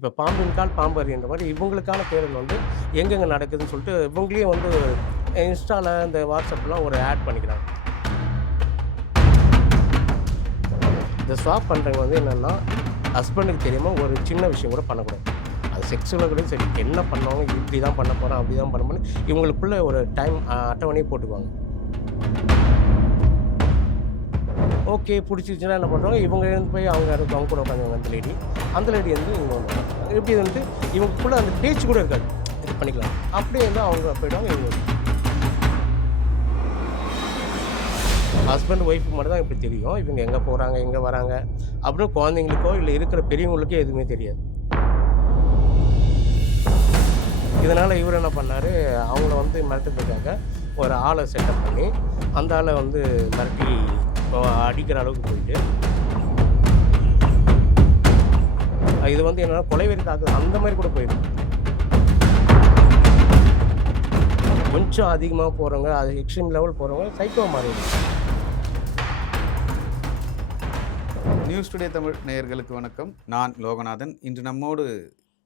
இப்போ பாம்பின் கால் பாம்பறின்ற மாதிரி இவங்களுக்கான தேடல் வந்து எங்கெங்கே நடக்குதுன்னு சொல்லிட்டு இவங்களே வந்து இன்ஸ்டாவில் இந்த வாட்ஸ்அப்லாம் ஒரு ஆட் பண்ணிக்கிறாங்க. இந்த ஸ்வாப் பண்ணுறவங்க வந்து என்னென்னா ஹஸ்பண்டுக்கு தெரியாமல் ஒரு சின்ன விஷயம் கூட பண்ணக்கூடாது. அது செக்ஸுவலாக கூட சரி, என்ன பண்ணவங்க இப்படி தான் பண்ண போகிறோம் அப்படி தான் பண்ண போகிறோம் இவங்களுக்குள்ளே ஒரு டைம் அட்டவணையை போட்டுக்குவாங்க. ஓகே பிடிச்சிருச்சுன்னா என்ன பண்ணுறாங்க, இவங்க இருந்து போய் அவங்க கூட உட்காந்துவாங்க. அந்த லேடி வந்து இவங்க வந்து எப்படி வந்துட்டு இவங்களுக்குள்ளே அந்த பேச்சு கூட இருக்காது, இது பண்ணிக்கலாம். அப்படியே வந்து அவங்க போய்டுவாங்க. இவங்க ஹஸ்பண்ட் ஒய்ஃபுக்கு மட்டும் தான் இப்படி தெரியும், இவங்க எங்கே போகிறாங்க எங்கே வராங்க அப்படின்னு. குழந்தைங்களுக்கோ இல்லை இருக்கிற பெரியவங்களுக்கோ எதுவுமே தெரியாது. இதனால் இவர் என்ன பண்ணார், அவங்கள வந்து மிரட்டுறதுக்காக ஒரு ஆளை செட்டப் பண்ணி அந்த ஆளை வந்து மிரட்டி அடிக்கிற அளவுக்கு போயிட்டு, இது வந்து என்னன்னா கொலைவெறி தாக்குதல் அந்த மாதிரி கூட போயிடும். கொஞ்சம் அதிகமாக போகிறவங்க, அது எக்ஸ்ட்ரீம் லெவல் போகிறவங்க சைக்கோ மாறிடும். நியூஸ் டுடே தமிழ் நேயர்களுக்கு வணக்கம். நான் லோகநாதன். இன்று நம்மோடு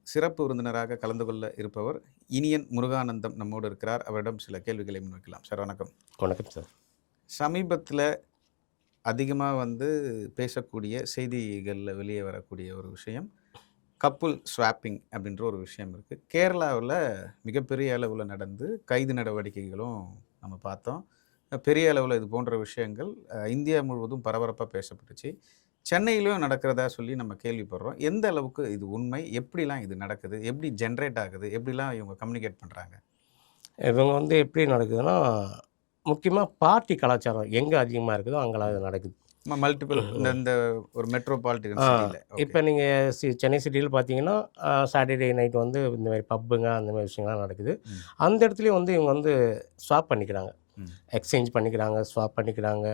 சிறப்பு விருந்தினராக கலந்து கொள்ள இருப்பவர் இனியன் முருகானந்தம் நம்மோடு இருக்கிறார். அவரிடம் சில கேள்விகளை முன்வைக்கலாம். சார் வணக்கம். வணக்கம் சார். சமீபத்தில் அதிகமாக பேசக்கூடிய செய்திகளில் வெளியே வரக்கூடிய ஒரு விஷயம் கப்புல் ஸ்வாப்பிங் அப்படின்ற ஒரு விஷயம் இருக்குது. கேரளாவில் மிகப்பெரிய அளவில் நடந்து கைது நடவடிக்கைகளும் நம்ம பார்த்தோம். பெரிய அளவில் இது போன்ற விஷயங்கள் இந்தியா முழுவதும் பரபரப்பாக பேசப்பட்டுச்சு. சென்னையிலும் நடக்கிறதா சொல்லி நம்ம கேள்விப்படுறோம். எந்த அளவுக்கு இது உண்மை, எப்படிலாம் இது நடக்குது, எப்படி ஜென்ரேட் ஆகுது, எப்படிலாம் இவங்க கம்யூனிகேட் பண்ணுறாங்க? இவங்க வந்து எப்படி நடக்குதுன்னா, முக்கியமாக பார்ட்டி கலாச்சாரம் எங்கே அதிகமாக இருக்குதோ அங்கெல்லாம் இது நடக்குது. மல்டிபிள் இந்த ஒரு மெட்ரோபாலிட்டன் சிட்டியில். இப்போ நீங்கள் சென்னை சிட்டியில் பார்த்தீங்கன்னா சாட்டர்டே நைட் வந்து இந்த மாதிரி பப்புங்க அந்த மாதிரி விஷயங்கள்லாம் நடக்குது. அந்த இடத்துலையும் வந்து இவங்க வந்து ஸ்வாப் பண்ணிக்கிறாங்க, எக்ஸ்சேஞ்ச் பண்ணிக்கிறாங்க, ஸ்வாப் பண்ணிக்கிறாங்க.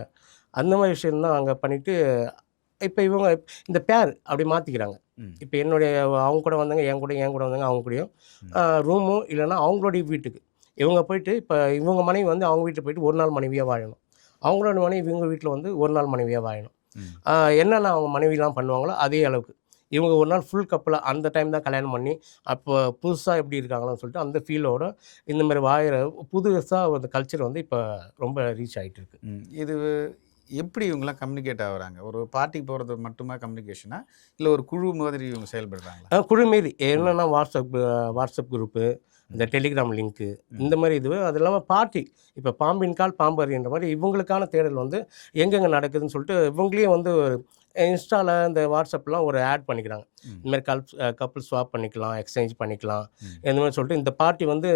அந்த மாதிரி விஷயம்தான் அங்கே பண்ணிவிட்டு இப்போ இவங்க இந்த பேர் அப்படி மாற்றிக்கிறாங்க. இப்போ அவங்க கூட வந்தாங்க, என் கூட வந்தாங்க, அவங்க கூடயும் ரூமும் இல்லைன்னா அவங்களுடைய வீட்டுக்கு இவங்க போயிட்டு, இப்போ இவங்க மனைவி வந்து அவங்க வீட்டில் போயிட்டு ஒரு நாள் மனைவியாக வாழணும், அவங்களோட மனைவி இவங்க வீட்டில் வந்து ஒரு நாள் மனைவியாக வாழணும். என்னென்ன அவங்க மனைவிலாம் பண்ணுவாங்களோ அதே அளவுக்கு இவங்க ஒரு நாள் ஃபுல் கப்பில் அந்த டைம் தான் கல்யாணம் பண்ணி அப்போ புதுசாக எப்படி இருக்காங்கன்னு சொல்லிட்டு அந்த ஃபீலோட இந்த மாதிரி வாயிற புதுசாக அந்த கல்ச்சர் வந்து இப்போ ரொம்ப ரீச் ஆகிட்டு இருக்கு. இது எப்படி இவங்கெல்லாம் கம்யூனிகேட் ஆகுறாங்க? ஒரு பார்ட்டிக்கு போகிறது மட்டுமா கம்யூனிகேஷனா, இல்லை ஒரு குழு மாதிரி இவங்க செயல்படுறாங்களா? குழு மாரி என்னென்னா வாட்ஸ்அப் குரூப்பு, இந்த டெலிகிராம் லிங்க்கு, இந்த மாதிரி இது. அது இல்லாமல் பார்ட்டி இப்போ பாம்பின் கால் பாம்பறின்ற மாதிரி இவங்களுக்கான தேடல் வந்து எங்கெங்கே நடக்குதுன்னு சொல்லிட்டு இவங்களே வந்து இன்ஸ்டாவில் இந்த வாட்ஸ்அப்லாம் ஒரு ஆட் பண்ணிக்கிறாங்க. இந்தமாதிரி கப்புள் ஸ்வாப் பண்ணிக்கலாம், எக்ஸ்சேஞ்ச் பண்ணிக்கலாம், இந்த மாதிரி சொல்லிட்டு இந்த பார்ட்டி வந்து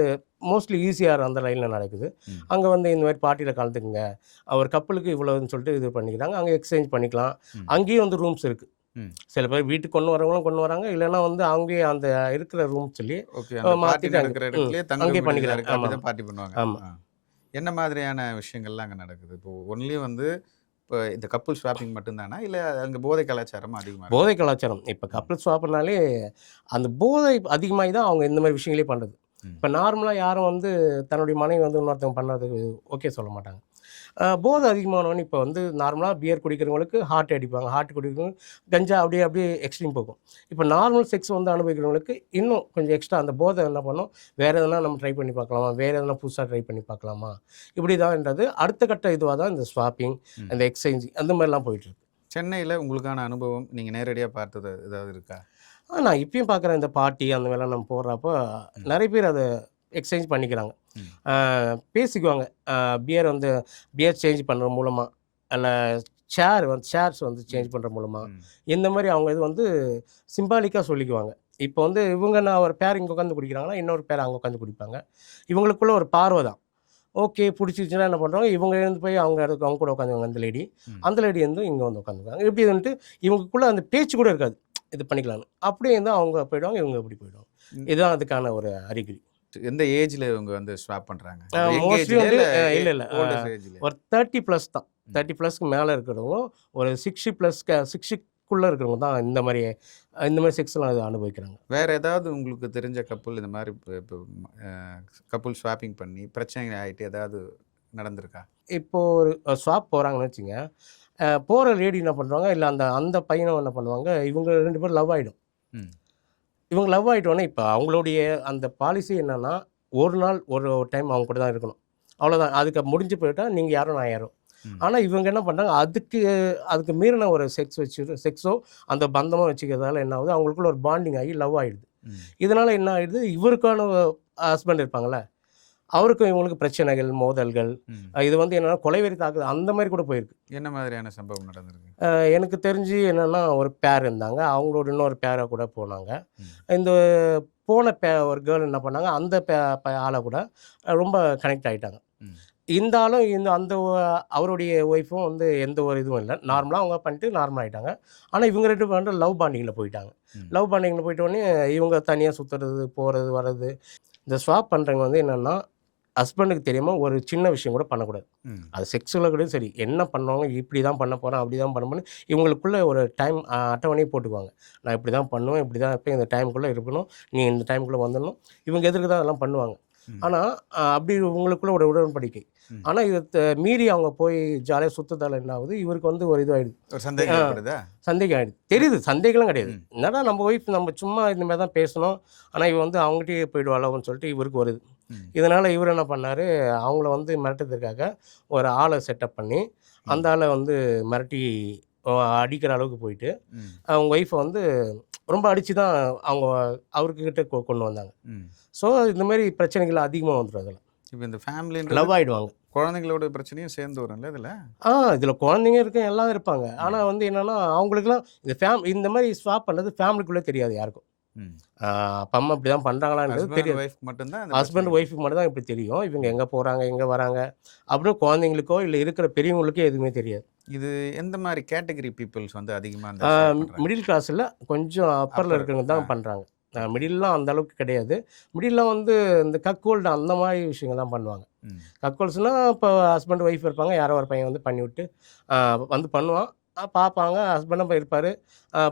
மோஸ்ட்லி ஈஸியாக அந்த லைனில் நடக்குது. அங்கே வந்து இந்த மாதிரி பார்ட்டியில் கலந்துக்குங்க, ஒரு கப்புளுக்கு இவ்வளோன்னு சொல்லிட்டு இது பண்ணிக்கிறாங்க. அங்கே எக்ஸ்சேஞ்ச் பண்ணிக்கலாம். அங்கேயும் வந்து ரூம்ஸ் இருக்குது. சில பேர் வீட்டுக்கு கொண்டு வரவங்களும் கொண்டு வராங்க, இல்லைன்னா வந்து அங்கேயே அந்த இருக்கிற ரூம் சொல்லி மாற்றிட்டு அங்கேயே பண்ணிக்கிறாங்க. பார்ட்டி பண்ணுவாங்க. ஆமாம். என்ன மாதிரியான விஷயங்கள்லாம் அங்கே நடக்குது? இப்போ ஒன்லி இப்போ இந்த கப்புள் ஸ்வாப்பிங் மட்டும்தானா, இல்லை அங்கே போதை கலாச்சாரம் அதிகமாக? போதை கலாச்சாரம். இப்போ கப்புள் ஸ்வாப்னாலே அந்த போதை அதிகமாகி தான் அவங்க இந்த மாதிரி விஷயங்களே பண்ணுறது. இப்போ நார்மலாக யாரும் வந்து தன்னுடைய மனைவி வந்து இன்னொருத்தவங்க பண்ணுறதுக்கு ஓகே சொல்ல மாட்டாங்க. போதை அதிகமானவொன்னு இப்போ வந்து நார்மலாக பியர் குடிக்கிறவங்களுக்கு ஹார்ட் அடிப்பாங்க, ஹார்ட் குடிக்கிறவங்க கஞ்சா அப்படியே எக்ஸ்ட்ரீம் போகும். இப்போ நார்மல் செக்ஸ் வந்து அனுபவிக்கிறவங்களுக்கு இன்னும் கொஞ்சம் எக்ஸ்ட்ரா அந்த போதை என்ன பண்ணும், வேறு எதனா நம்ம ட்ரை பண்ணி பார்க்கலாமா, வேறு எதனா புதுசாக ட்ரை பண்ணி பார்க்கலாமா, இப்படி தான்ன்றது அடுத்த கட்ட இதுவாக தான் இந்த ஸ்வாப்பிங், அந்த எக்ஸ்சேஞ்ச் அந்த மாதிரிலாம் போயிட்டுருக்கு. சென்னையில் உங்களுக்கான அனுபவம் நீங்கள் நேரடியாக பார்த்தது ஏதாவது இருக்கா? நான் இப்பயும் பார்க்குறேன். இந்த பார்ட்டி அந்த மாதிரிலாம் நம்ம போடுறப்போ நிறைய பேர் அதை எக்ஸ்சேஞ்ச் பண்ணிக்கிறாங்க, பேசிக்குவாங்க. பியர் சேஞ்ச் பண்ணுற மூலமாக, இல்லை ஷேர்ஸ் வந்து சேஞ்ச் பண்ணுற மூலமாக, இந்த மாதிரி அவங்க இது வந்து சிம்பாலிக்காக சொல்லிக்குவாங்க. இப்போ வந்து இவங்க நான் ஒரு பேர் இங்கே உட்காந்து குடிக்கிறாங்கன்னா இன்னொரு பேர் அங்கே உட்காந்து குடிப்பாங்க. இவங்களுக்குள்ள ஒரு பார்வை தான். ஓகே பிடிச்சிருச்சுன்னா என்ன பண்ணுறாங்க, இவங்க இருந்து போய் அவங்க கூட உட்காந்துவாங்க. அந்த லேடி வந்து இங்கே வந்து உட்காந்துக்குவாங்க. எப்படி வந்துட்டு இவங்களுக்குள்ள அந்த பேச்சு கூட இருக்காது, இது பண்ணிக்கலான்னு. அப்படியே வந்து அவங்க போயிடுவாங்க, இவங்க இப்படி போயிடுவாங்க. இதுதான் அதுக்கான ஒரு அறிகுறி. எந்த ஏஜ்ல இவங்க ஸ்வாப் பண்றாங்க? மோஸ்ட்லி வந்து இல்லை ஒரு 30+ தான். 30+க்கு மேலே இருக்கிறவங்க, ஒரு 60+60க்குள்ளே இருக்கிறவங்க தான் இந்த மாதிரி செக்ஸ்லாம் அது அனுபவிக்கிறாங்க. வேற ஏதாவது உங்களுக்கு தெரிஞ்ச கப்புள் இந்த மாதிரி இப்போ கப்புள் ஸ்வாப்பிங் பண்ணி பிரச்சனை ஆகிட்டு ஏதாவது நடந்திருக்கா? இப்போது ஒரு ஸ்வாப் போகிறாங்கன்னு வச்சுங்க, போகிற லேடி என்ன பண்ணுறாங்க, இல்லை அந்த பையனை என்ன பண்ணுவாங்க, இவங்க 2 பேரும் லவ் ஆகிடும். இவங்க லவ் ஆயிட்டோனே, இப்ப அவங்களுடைய அந்த பாலிசி என்னன்னா, ஒரு நாள் ஒரு டைம் அவங்க கூட தான் இருக்கணும். அவ்வளோதான். அதுக்கு முடிஞ்சு போயிட்டா, நீங்க யாரோ, நான் யாரோ. ம். ஆனா, இவங்க என்ன பண்றாங்க, அதுக்கு மீறின ஒரு செக்ஸோ, அந்த பந்தமோ வச்சுக்கிறதால என்ன ஆகுது, அவங்களுக்குள்ள ஒரு பாண்டிங் ஆகி லவ் ஆயிடுது. ம். இதனால என்ன ஆயிடுது, இவருக்கான ஹஸ்பண்ட் இருப்பாங்கல்ல, அவருக்கும் இவங்களுக்கும் பிரச்சனைகள், மோதல்கள். ம். இது வந்து என்னன்னா கொலைவெறி தாக்குதல் அந்த மாரி கூட போயிருக்கு. என்ன மாதிரியான சம்பவம் நடந்திருக்கு? எனக்கு தெரிஞ்சு என்னன்னா, ஒரு பேர் இருந்தாங்க. அவங்களோட இன்னொரு பேரா கூட போனாங்க. ம். இந்த போன ஒரு கேர்ள் என்ன பண்ணாங்க, அந்த பே ப ஆள கூட ரொம்ப கனெக்ட் ஆயிட்டாங்க. ம். இந்த ஆளும் இந்த அந்த அவருடைய ஒய்ஃபும் வந்து எந்த ஒரு இதுவும் இல்ல. ம். நார்மலா அவங்க பண்ணிட்டு நார்மல் ஆயிட்டாங்க. ஆனா இவங்க 2 பேரும் லவ் பாண்டிங்ல போயிட்டாங்க. ம். லவ் பாண்டிங்ல போயிட்டோனே, இவங்க தனியா சுத்துறது, போறது, வர்றது. இந்த ஸ்வாப் பண்றவங்க வந்து என்னன்னா, ஹஸ்பண்டுக்கு தெரியாம ஒரு சின்ன விஷயம் கூட பண்ணக்கூடாது. ம். அது செக்ஸுல கூட சரி. என்ன பண்ணுவாங்க, இப்படி தான் பண்ண போறேன், அப்படி தான் பண்ண போறேன்னு இவங்களுக்குள்ள ஒரு டைம் அட்டவணையே போட்டுக்குவாங்க. நான் இப்படி தான் பண்ணுவேன், இப்படி தான் இருப்பேன், இந்த டைம்க்குள்ள இருக்கணும். நீ இந்த டைம்க்குள்ள வந்துடணும். இவங்க எதிர்க்க தான் அதெல்லாம் பண்ணுவாங்க. ம். ஆனா, அப்படி உங்களுக்குள்ள ஒரு உடன்படிக்கை. ம். ஆனா, இத மீறி அவங்க போய் ஜாலியா சுத்துறதால என்ன ஆகுது, இவருக்கு வந்து ஒரு இது ஆயிடுது. ஒரு ஆ சந்தேகம் ஏற்படுதா? சந்தேகம் ஆயிடுது. தெரியுது, சந்தேகம்லாம் கிடையாது. ம். என்னடா நம்ம ஒய்ஃப் நம்ம சும்மா இந்த மாரி தான் பேசணும். ஆனா, இவ வந்து அவங்ககிட்டயே போயிடுவாளோன்னு சொல்லிட்டு இவருக்கு வருது. ம். இதனால இவரு என்ன பண்ணாரு, அவங்கள வந்து மிரட்டுறதுக்காக ஒரு ஆள செட்டப் பண்ணி, ம். அந்த ஆள வந்து மிரட்டி அ அடிக்கிற அளவுக்கு போயிட்டு, ம். அவங்க ஒய்ஃப வந்து ரொம்ப அடிச்சு தான் அவங்க அவருக்கு கிட்ட கொண்டு வந்தாங்க. ம். ஸோ இந்த மாரி பிரச்சனைகள் அதிகமா வந்துரும் அதுல. இப்ப இந்த ஃபேமிலின்றது லவ் ஆயிடுவாங்க. குழந்தைங்களோட பிரச்சனையும் சேர்ந்து வரும்ல இதுல? இதுல குழந்தைங்க எல்லாம் இருப்பாங்க. ஆனா ம். வந்து என்னன்னா, அவங்களுக்கெல்லாம் இந்த மாரி ஸ்வாப் பண்ணது ஃபேமிலிக்குள்ளே தெரியாது யாருக்கும். ம். அப்பா, அம்மா இப்படிதான் பண்றாங்களான்றது ஹஸ்பண்ட் அண்ட் தெரியாது. ஒய்ஃப்க்கு மட்டும் தான் அந்த ஹஸ்பண்ட், பிரச்சனைகள். ஒய்ஃப்க்கு மட்டும் தான் இப்படி தெரியும். இவங்க ம். எங்க போறாங்க, எங்க வராங்க அப்படின்னு குழந்தைங்களுக்கோ, இல்ல இருக்கிற பெரியவங்களுக்கோ எதுவுமே தெரியாது. இது எந்த மாரி கேட்டகரி பீப்பிள்ஸ் வந்து அதிகமா ஆ அந்த ஸ்வாப் பண்றாங்க? மிடில் கிளாஸ்ல கொஞ்சம் அப்பர்ல அப்பர். இருக்கிறவங்க ஆ. தான் பண்றாங்க. ஓகே. மிடில்லாம் அந்த அளவுக்கு கிடையாது. மிடில்லாம் வந்து இந்த கக்கோல்டு அந்த மாரி விஷயங்கள் தான் பண்ணுவாங்க. ம். கக்கோல்ஸ்னா இப்போ ஹஸ்பண்ட், ஒய்ஃப் இருப்பாங்க. யாரோ ஒரு பையன் வந்து பண்ணிவிட்டு ஆ வந்து பண்ணுவான். பார்ப்பாங்க. ஹஸ்பண்டும் இருப்பாரு.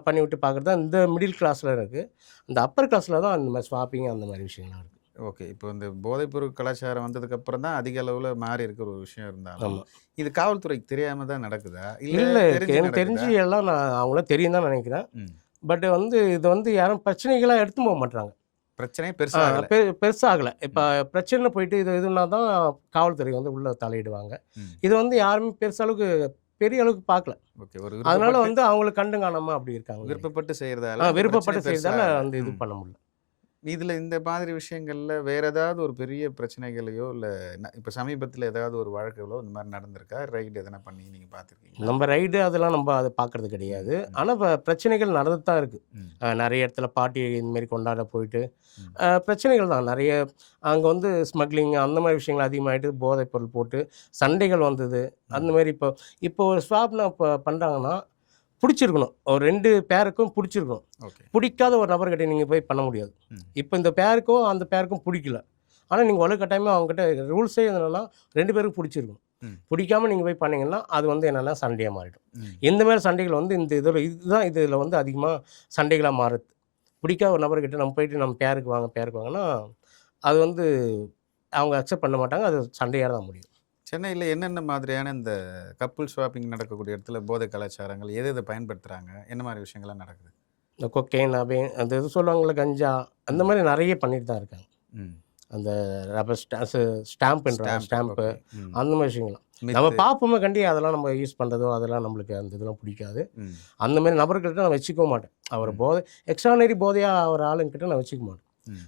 பண்ணிவிட்டு பார்க்குறது தான் இந்த மிடில் கிளாஸ்ல இருக்கு. இந்த அப்பர் கிளாஸ்ல தான் இந்த மாரி ஸ்வாப்பிங் அந்த மாரி விஷயங்கள்லாம் இருக்கு. ஓகே. இப்போ இந்த போதைப்பொருள் கலாச்சாரம் வந்ததுக்கு அப்புறம் தான் அதிக அளவுல மாறி இருக்கிற ஒரு விஷயம் இருந்தாலும், ஆமா. இது காவல்துறைக்கு தெரியாம தான் நடக்குதா? இல்ல இல்ல தெரிஞ்சு எனக்கு தெரிஞ்சு நடக்குதா? எல்லாம் அவங்களும் தெரியும் தான் நினைக்கிறேன். ம். பட் வந்து இது வந்து யாரும் பிரச்சனைகளா எடுத்துன்னு போ மாட்றாங்க. பிரச்சனையே ஆ பெருசாகல. பெருசாகல. இப்ப ம். பிரச்சனை போயிட்டு இதுன்னா தான் காவல்துறை வந்து உள்ள தலையிடுவாங்க. ம். இது வந்து யாருமே பெருசளவுக்கு பெரிய அளவுக்கு பார்க்கல. ஓகே. ஒரு அதனால விருப்பப்பட்டு வந்து அவங்கள கண்டு காணாம அப்படி இருக்காங்க. விருப்பப்பட்டு செய்றதால அந்த பிரச்சனை விருப்பப்பட்டு செய்றதால பெருசாகல. வந்து இது ம். பண்ண முடியல. இதுல இந்த மாதிரி விஷயங்கள்ல வேற ஏதாவது ஒரு பெரிய பிரச்சனைகளையோ, இல்ல இப்ப சமீபத்தில ஏதாவது ஒரு வழக்குகளோ இந்த மாரி நடந்திருக்கா? ரைடு எதனா பண்ணி நீங்க பார்த்துருக்கீங்களா? நம்ம ரைடு அதெல்லாம் நம்ம அத பார்க்கறது ம். கிடையாது. ம். ஆனா பிரச்சனைகள் நடந்துட்டு தான் இருக்கு. ம். நெறைய இடத்துல பார்ட்டி இந்த மாரி கொண்டாட போயிட்டு, ம். பிரச்சனைகள் தான் நெறைய அங்க வந்து ஸ்மக்லிங் அந்த மாரி விஷயங்கள் அதிகமாயிட்டு, போதைப் பொருள் போட்டு சண்டைகள் வந்தது. அந்த ம். மாரி இப்போ இப்போ ஒரு ஸ்வாப்னா பண்றாங்கன்னா, புடிச்சிருக்கணும். ஒரு 2 பேருக்கும் புடிச்சிருக்கணும். ஓகே. புடிக்காத ஒரு நபர்கிட்ட நீங்க போய் பண்ண முடியாது. ம். இப்ப இந்த பேருக்கும், அந்த பேருக்கும் புடிக்கல. ஆனா நீங்க வலுக்கட்டாயமா அவங்ககிட்ட ரூல்ஸே என்னன்னா 2 பேருக்கும் புடிச்சிருக்கணும். ம். புடிக்காம நீங்க போய் பண்ணீங்கன்னா, அது வந்து என்னன்னா சண்டையா மாறிடும். ம். இந்த மாரி சண்டைகள் வந்து இதுல வந்து அதிகமா சண்டைகளா மாறுது. பிடிக்காத ஒரு நபர்கிட்ட நம்ம போயிட்டு நம்ம பேருக்கு வாங்கன்னா, அது வந்து அவங்க அக்செப்ட் பண்ண மாட்டாங்க. அது சண்டையா தான் முடியும். சென்னையில என்னென்ன மாதிரியான இந்த கப்புள் ஸ்வாப்பிங் நடக்கக்கூடிய இடத்துல போதை கலாச்சாரங்கள் எத எத பயன்படுத்துறாங்க? என்ன மாரி விஷயங்கள்லாம் நடக்குது? இந்த கொக்கைன், அந்த இது சொல்லுவாங்கல்ல கஞ்சா, அந்த ம். மாரி நெறைய பண்ணிட்டு தான் இருக்காங்க. ம். அந்த ரப்பர் ஸ்டாம்புன்றாங்க ஸ்டாம்ப். Stamp okay. ம். அந்த மாரி விஷயங்கள்லாம். நம்ம மித்து. பார்ப்போமே கண்டி அதெல்லாம் நம்ம யூஸ் பண்றதோ, அதெல்லாம் நம்மளுக்கு அந்த இதெல்லாம் பிடிக்காது. ம். அந்த மாரி நபர்கள்ட்ட நான் வச்சுக்கவும் மாட்டேன். அவர் ம். எக்ஸ்ட்ரானரி போதையா ஒரு ஆளுங்கிட்ட நான் வச்சுக்க மாட்டேன். ம்.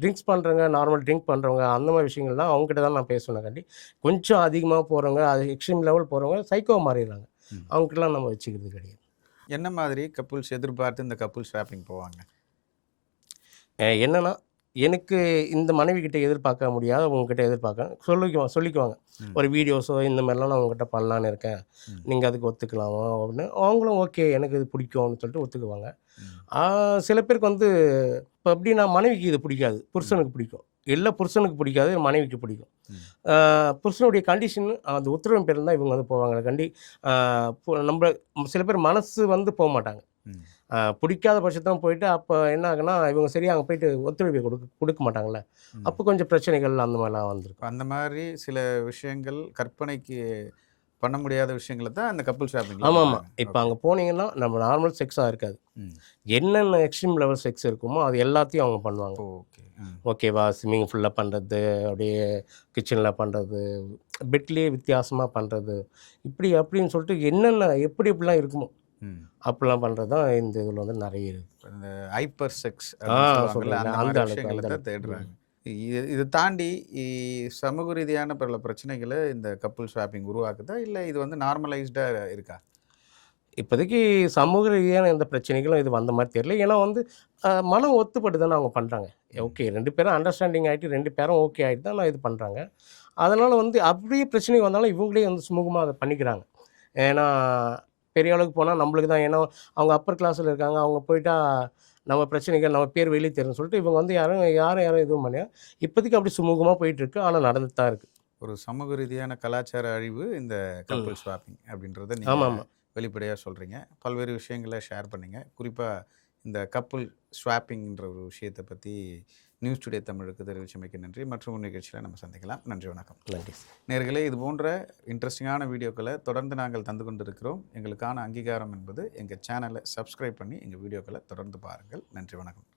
ட்ரிங்க்ஸ் பண்ணுறவங்க, நார்மல் ட்ரிங்க் பண்ணுறவங்க அந்த மாரி விஷயங்கள் தான் அவங்ககிட்ட தான் நான் பேசுவேனேகாண்டி, கொஞ்சம் அதிகமா போறவங்க, அது எக்ஸ்ட்ரீம் லெவல் போறவங்க சைக்கோவா மாறிடுறாங்க. ம். அவங்ககிட்டலாம் நம்ம வச்சுக்கிறது கிடையாது. என்ன மாதிரி கப்புள்ஸ் எதிர்பார்த்து இந்த கப்புள் ஸ்வாப்பிங் போவாங்க? என்னன்னா, எனக்கு இந்த மனைவி கிட்ட எதிர்பார்க்க முடியாத உங்ககிட்ட எதிர்பார்க்கிறேன். சொல்லிக்குவாங்க. ம். ஒரு வீடியோஸோ இந்த மாரிலாம் நான் உங்ககிட்ட பண்ணலான்னு இருக்கேன். ம். நீங்க அதுக்கு ஒத்துக்கலாமா? அப்படின்னு. அவங்களும் ஓகே எனக்கு இது பிடிக்கும்னு சொல்லிட்டு ஒத்துக்குவாங்க. ம். ஆ சில பேருக்கு வந்து இப்ப எப்படின்னா மனைவிக்கு இது பிடிக்காது. ம். புருஷனுக்கு பிடிக்கும். இல்ல புருஷனுக்கு பிடிக்காது, மனைவிக்கு பிடிக்கும். ம். ஆ புருஷனுடைய கண்டிஷன் அந்த உத்தரவின் பேர்ல தான் இவங்க வந்து போவாங்களே காண்டி, ஆ நம்ப சில பேர் மனசு வந்து போமாட்டாங்க. ம். பிடிக்காத பட்சத்துல போயிட்டு அப்ப என்ன ஆகுன்னா, இவங்க சரியா அங்க போயிட்டு ஒத்துழைப்பு குடுக்க மாட்டாங்கல்ல. ம். அப்போ கொஞ்சம் பிரச்சனைகள் அந்த மாரிலாம் வந்திருக்கும். அந்த மாரி சில விஷயங்கள் கற்பனைக்கு பண்ண முடியாத விஷயங்கள தான் அந்த கப்புள் ஸ்வாப்பிங்ல ஆமாமா. பண்றாங்க. இப்ப ஓகே. அங்க போனீங்கன்னா, நம்ம நார்மல் செக்ஸா இருக்காது. ம். என்னென்ன எக்ஸ்ட்ரீம் லெவல் செக்ஸ் இருக்குமோ, அது எல்லாத்தையும் அவங்க பண்ணுவாங்க. ஓகே. ம். ஓகேவா? ஸ்விம்மிங் பூல்ல பண்றது, அப்படியே கிச்சன்ல பண்றது, பெட்லயே வித்தியாசமா பண்றது. இப்படி அப்படின்னு சொல்லிட்டு என்னென்ன எப்படி எப்படிலாம் இருக்குமோ, ம். அப்படிலாம் பண்றது தான் இந்த இதில வந்து நெறைய இருக்கு. இந்த ஹைப்பர் செக்ஸ் ஆ அப்படின்னு சொல்லுவாங்கல்ல, சொல்றீங்களா? அந்த அந்த மாரி அளவுக்கு, விஷயங்கள அந்த தான் அளவுக்கு. தேடுறாங்க. இத தாண்டி இ சமூக ரீதியான பல பிரச்சனைகள இந்த கப்புள் ஸ்வாப்பிங் உருவாக்குதா? இல்ல இது வந்து நார்மலைஸ்டா இருக்கா? இப்போதைக்கு சமூக ரீதியான எந்த பிரச்சனைகளும் இது வந்த மாரி தெரியல. ஏன்னா வந்து மனம் ஒத்துப்பட்டு தானே அவங்க பண்றாங்க. ம். ஓகே 2 பேரும் அண்டர்ஸ்டாண்டிங் ஆயிட்டு 2 பேரும் ஓகே ஆயிட்டு தான் இது பண்றாங்க. அதனால வந்து அப்படியே பிரச்சனை வந்தாலும் இவங்களே வந்து சுமூகமா அத பண்ணிக்கிறாங்க. ஏன்னா பெரிய அளவுக்கு போனா நம்மளுக்கு தான் ஏன்னா அவங்க அப்பர் கிளாஸ்ல இருக்காங்க. அவங்க போயிட்டா நம்ம பிரச்சனைகள் நம்ம பேர் வெளிய தெரியும்னு சொல்லிட்டு இவங்க வந்து யாரும் எதுவும் பண்ணல. இப்போதைக்கு அப்படி சுமூகமா போயிட்டுருக்கு. ஆனா நடந்துட்டு தான் இருக்கு. ஒரு சமூக ரீதியான கலாச்சார அழிவு இந்த ம். கப்புள் ஸ்வாப்பிங் அப்படின்றத நீங்க ஆமாமா. வெளிப்படையா சொல்றீங்க. பல்வேறு விஷயங்கள ஷேர் பண்ணீங்க. குறிப்பா இந்த கப்புள் ஸ்வாப்பிங்ன்ற ஒரு விஷயத்த பத்தி நியூஸ் டுடே தமிழுக்கு தெரிவிச்சமைக்கு நன்றி. மற்றும் ஒரு நிகழ்ச்சியில நம்ம சந்திக்கலாம். நன்றி, வணக்கம். நன்றி. நேயர்களே, இது போன்ற இன்ட்ரெஸ்டிங்கான வீடியோக்கள தொடர்ந்து நாங்கள் தந்து கொண்டிருக்கிறோம். எங்களுக்கான அங்கீகாரம் என்பது எங்க சேனல சப்ஸ்கிரைப் பண்ணி எங்க வீடியோக்கள தொடர்ந்து பாருங்கள். நன்றி, வணக்கம்.